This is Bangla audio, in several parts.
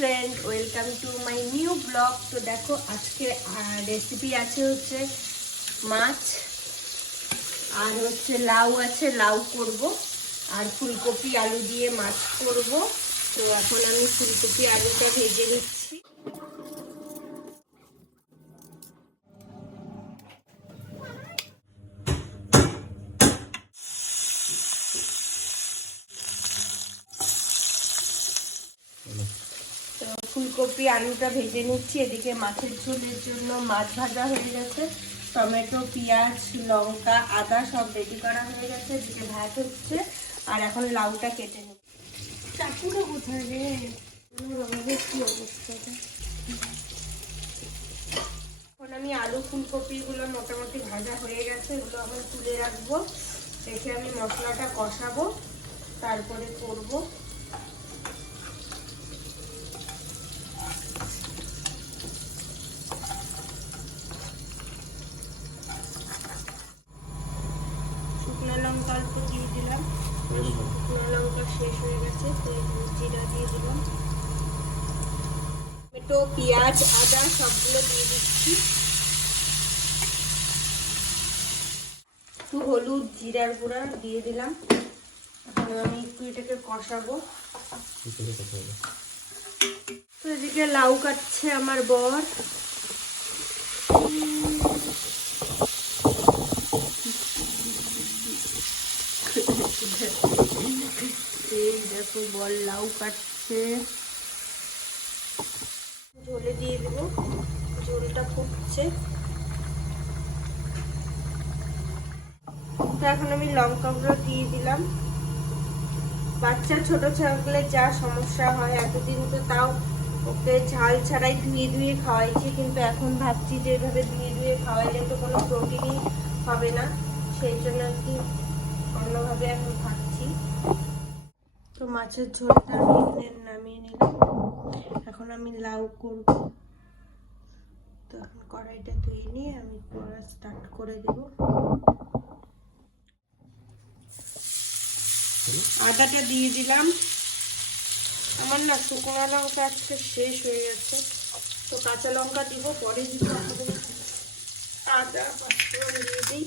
Friend welcome to my new blog তো দেখো, আজকে রেসিপি আছে হচ্ছে মাছ আর হচ্ছে লাউ আছে, লাউ করব। আর ফুলকপি, আলু দিয়ে মাছ করব। তো এখন আমি ফুলকপি, আলুটা ভেজে নিচ্ছি। তো ফুলকপি, আলুটা ভেজে নিচ্ছি। এদিকে মাছের ঝোলের জন্য মাছ ভাজা হয়ে গেছে। টমেটো, পেঁয়াজ, লঙ্কা, আদা সব রেডি করা হয়ে গেছে। এদিকে ভাত হচ্ছে। আর এখন লাউটা কেটে নিচ্ছি চাকুটা কোথায় রে? কি অবস্থাটা এখন আমি আলু ফুলকপিগুলো মোটামুটি ভাজা হয়ে গেছে। এগুলো আবার তুলে রাখব। রেখে আমি মশলাটা কষাবো। তারপরে করব। শুকনো লঙ্কা অল্প দিয়ে দিলাম। শুকনো লঙ্কা শেষ হয়ে গেছে তো জিরা দিয়ে দিলাম। টমেটো পেঁয়াজ আদা সবগুলো দিয়ে দিচ্ছি। একটু হলুদ জিরার গুঁড়া দিয়ে দিলাম। এখন আমি একটু এটাকে কষাবো। তো এদিকে লাউ কাটছে আমার বর। এই দেখো বল লাউ কাটছে। ঝোলে দিয়ে দেব। ঝোলটা ফুটছে। এখন আমি লঙ্কাগুলো দিয়ে দিলাম। বাচ্চা ছোট থাকলে যা সমস্যা হয়, এতদিন তো তাও ওকে ঝাল ছাড়াই ধুয়ে ধুয়ে খাওয়াইছি, কিন্তু এখন ভাবছি যে এভাবে ধুয়ে ধুয়ে খাওয়াইলে তো কোনো প্রোটিনই হবে না। সেই জন্য আর কি অন্যভাবে এখন ভাবছি মাছের ঝোলটা নামিয়ে নিলাম। এখন আমি লাউ করব। তো এখন কড়াইটা ধুয়ে নিয়ে আমি করা স্টার্ট করে দেব। আদাটা দিয়ে দিলাম। আমার না শুকনো লঙ্কা আজকে শেষ হয়ে গেছে। তো কাঁচা লঙ্কা দিব, পরে দিব আদা, পাঁচফোড়ন দিয়ে দিই।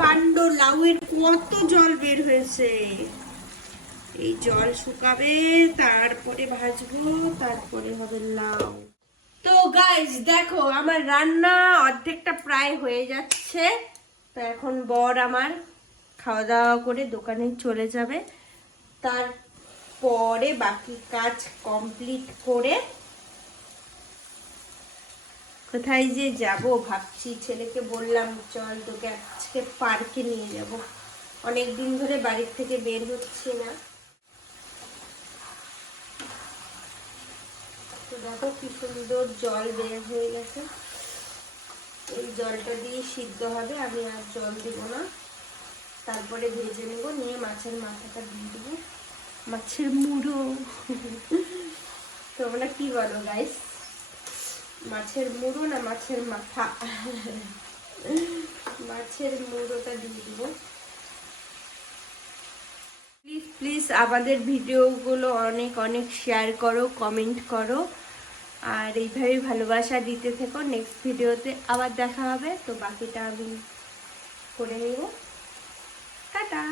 কাণ্ড, লাউয়ের কত জল বের হয়েছে। এই জল শুকাবে, তারপরে ভাজবো, তারপরে হবে লাউ। তো গাইজ দেখো, আমার রান্না অর্ধেকটা প্রায় হয়ে যাচ্ছে। তো এখন বর আমার খাওয়া দাওয়া করে দোকানে চলে যাবে। তারপরে বাকি কাজ কমপ্লিট করে কোথায় যে যাব ভাবছি। ছেলেকে বললাম, চল তোকে আজকে পার্কে নিয়ে যাব। অনেক দিন ধরে বাড়ির থেকে বের হচ্ছি না। তো দেখো কি সুন্দর জল বের হয়ে গেছে। এই জলটা দিয়ে সিদ্ধ হবে, আমি আর জল দেব না। তারপরে ভেজে নেব, নিয়ে মাছের মাথাটা দিয়ে দেবো। মাছের মুড়ো। তোমরা কি বলো গাইস মাছের মুড়ো না মাছের মাথা? মাছের মুড়োটা দিয়ে দিব। প্লিজ প্লিজ আমাদের ভিডিওগুলো অনেক অনেক শেয়ার করো কমেন্ট করো। আর এইভাবেই ভালোবাসা দিতে থেকো। নেক্সট ভিডিওতে আবার দেখা হবে। তো বাকিটা আমি করে নেব। টাটা!